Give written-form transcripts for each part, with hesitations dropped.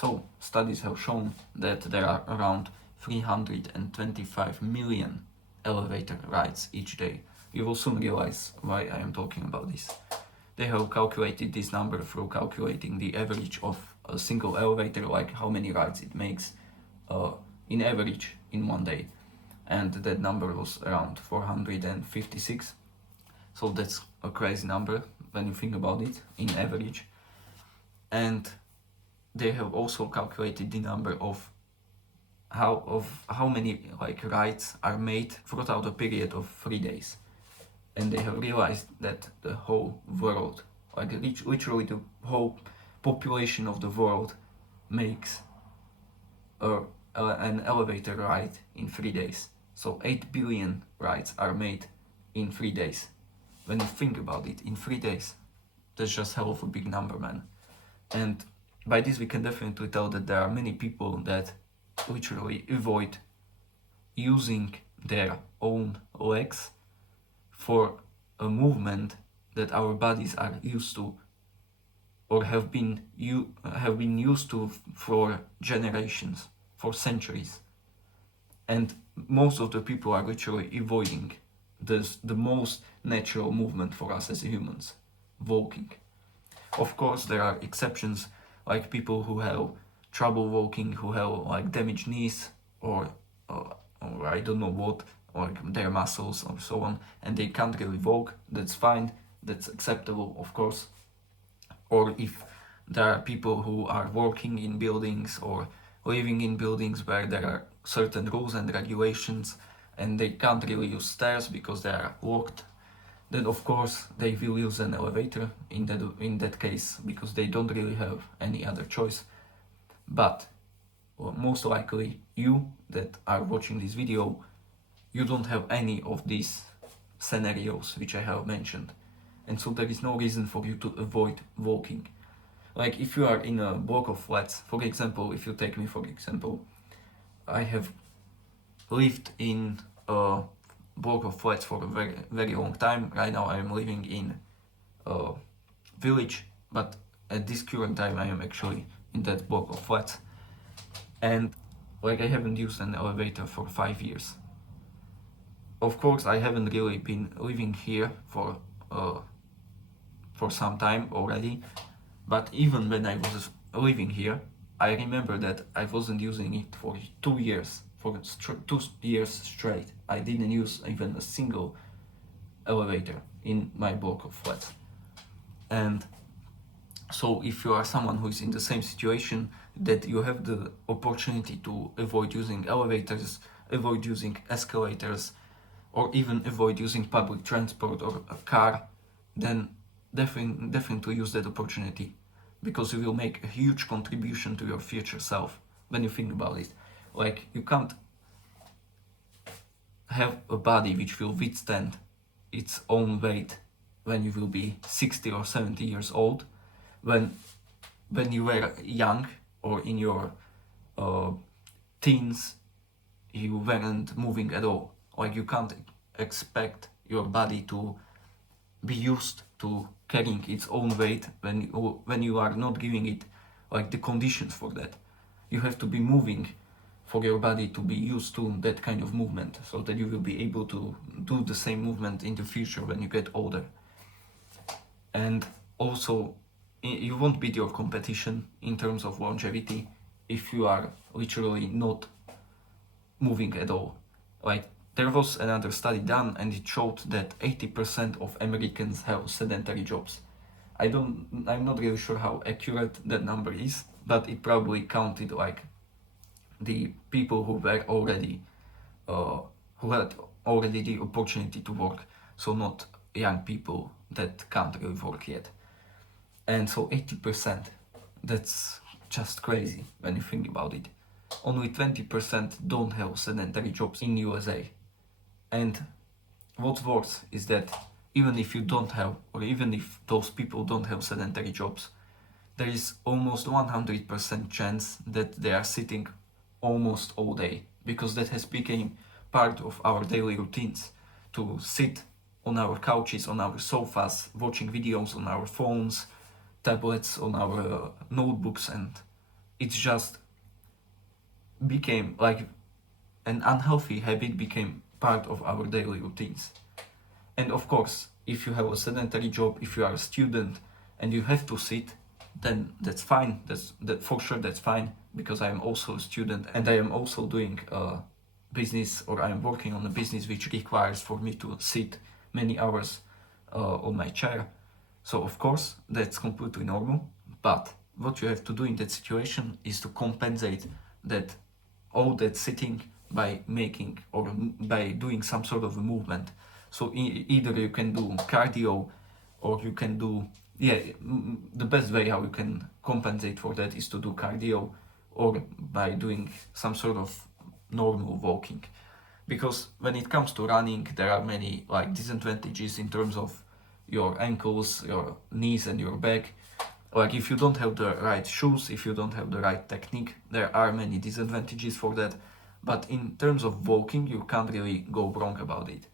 So studies have shown that there are around 325 million elevator rides each day. You will soon realize why I am talking about this. They have calculated this number through calculating the average of a single elevator, like how many rides it makes in average in one day. And that number was around 456. So that's a crazy number when you think about it in average. And they have also calculated the number of how many like rides are made throughout a period of 3 days. And they have realized that the whole world, like literally the whole population of the world, makes an elevator ride in 3 days. So 8 billion rides are made in 3 days. When you think about it, in 3 days, that's just hell of a big number, man. And by this we can definitely tell that there are many people that literally avoid using their own legs for a movement that our bodies are used to or have been used to for generations, for centuries. And most of the people are literally avoiding the most natural movement for us as humans, walking. Of course, there are exceptions, like people who have trouble walking, who have like damaged knees or I don't know what, or their muscles or so on, and they can't really walk. That's fine, that's acceptable, of course. Or if there are people who are working in buildings or living in buildings where there are certain rules and regulations and they can't really use stairs because they are locked, then of course they will use an elevator in that case because they don't really have any other choice. But most likely you that are watching this video, you don't have any of these scenarios which I have mentioned, and so there is no reason for you to avoid walking. Like if you are in a block of flats, for example, if you take me for example, I have lived in a block of flats for a very, very long time. Right now I am living in a village, but at this current time I am actually in that block of flats. And like I haven't used an elevator for 5 years. Of course, I haven't really been living here for some time already, but even when I was living here, I remember that I wasn't using it for 2 years. For 2 years straight, I didn't use even a single elevator in my block of flats. And so if you are someone who is in the same situation, that you have the opportunity to avoid using elevators, avoid using escalators, or even avoid using public transport or a car, then definitely use that opportunity, because you will make a huge contribution to your future self when you think about it. Like, you can't have a body which will withstand its own weight when you will be 60 or 70 years old, when you were young or in your teens you weren't moving at all. Like, you can't expect your body to be used to carrying its own weight when you are not giving it like the conditions for that. You have to be moving for your body to be used to that kind of movement, so that you will be able to do the same movement in the future when you get older. And also, you won't beat your competition in terms of longevity if you are literally not moving at all. Like, there was another study done and it showed that 80% of Americans have sedentary jobs. I'm not really sure how accurate that number is, but it probably counted like the people who were already who had already the opportunity to work, so not young people that can't really work yet. And so 80%, that's just crazy when you think about it. Only 20% don't have sedentary jobs in USA. And what's worse is that even if you don't have, or even if those people don't have sedentary jobs, there is almost 100% chance that they are sitting almost all day, because that has become part of our daily routines, to sit on our couches, on our sofas, watching videos on our phones, tablets, on our notebooks, and it's just became like an unhealthy habit, became part of our daily routines. And of course, if you have a sedentary job, if you are a student and you have to sit, then that's fine. That for sure, that's fine, because I am also a student and I am also doing a business, or I am working on a business which requires for me to sit many hours on my chair. So of course, that's completely normal. But what you have to do in that situation is to compensate that all that sitting by making or by doing some sort of a movement. So either you can do cardio, or you can do, the best way how you can compensate for that is to do cardio, or by doing some sort of normal walking. Because when it comes to running, there are many like disadvantages in terms of your ankles, your knees and your back. Like if you don't have the right shoes, if you don't have the right technique, there are many disadvantages for that. But in terms of walking, you can't really go wrong about it.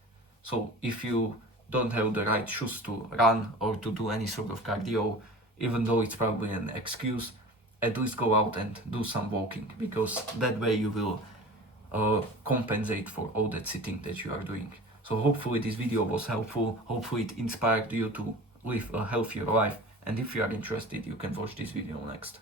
So if you don't have the right shoes to run or to do any sort of cardio, even though it's probably an excuse, at least go out and do some walking, because that way you will compensate for all that sitting that you are doing. So hopefully this video was helpful, hopefully it inspired you to live a healthier life, and if you are interested, you can watch this video next.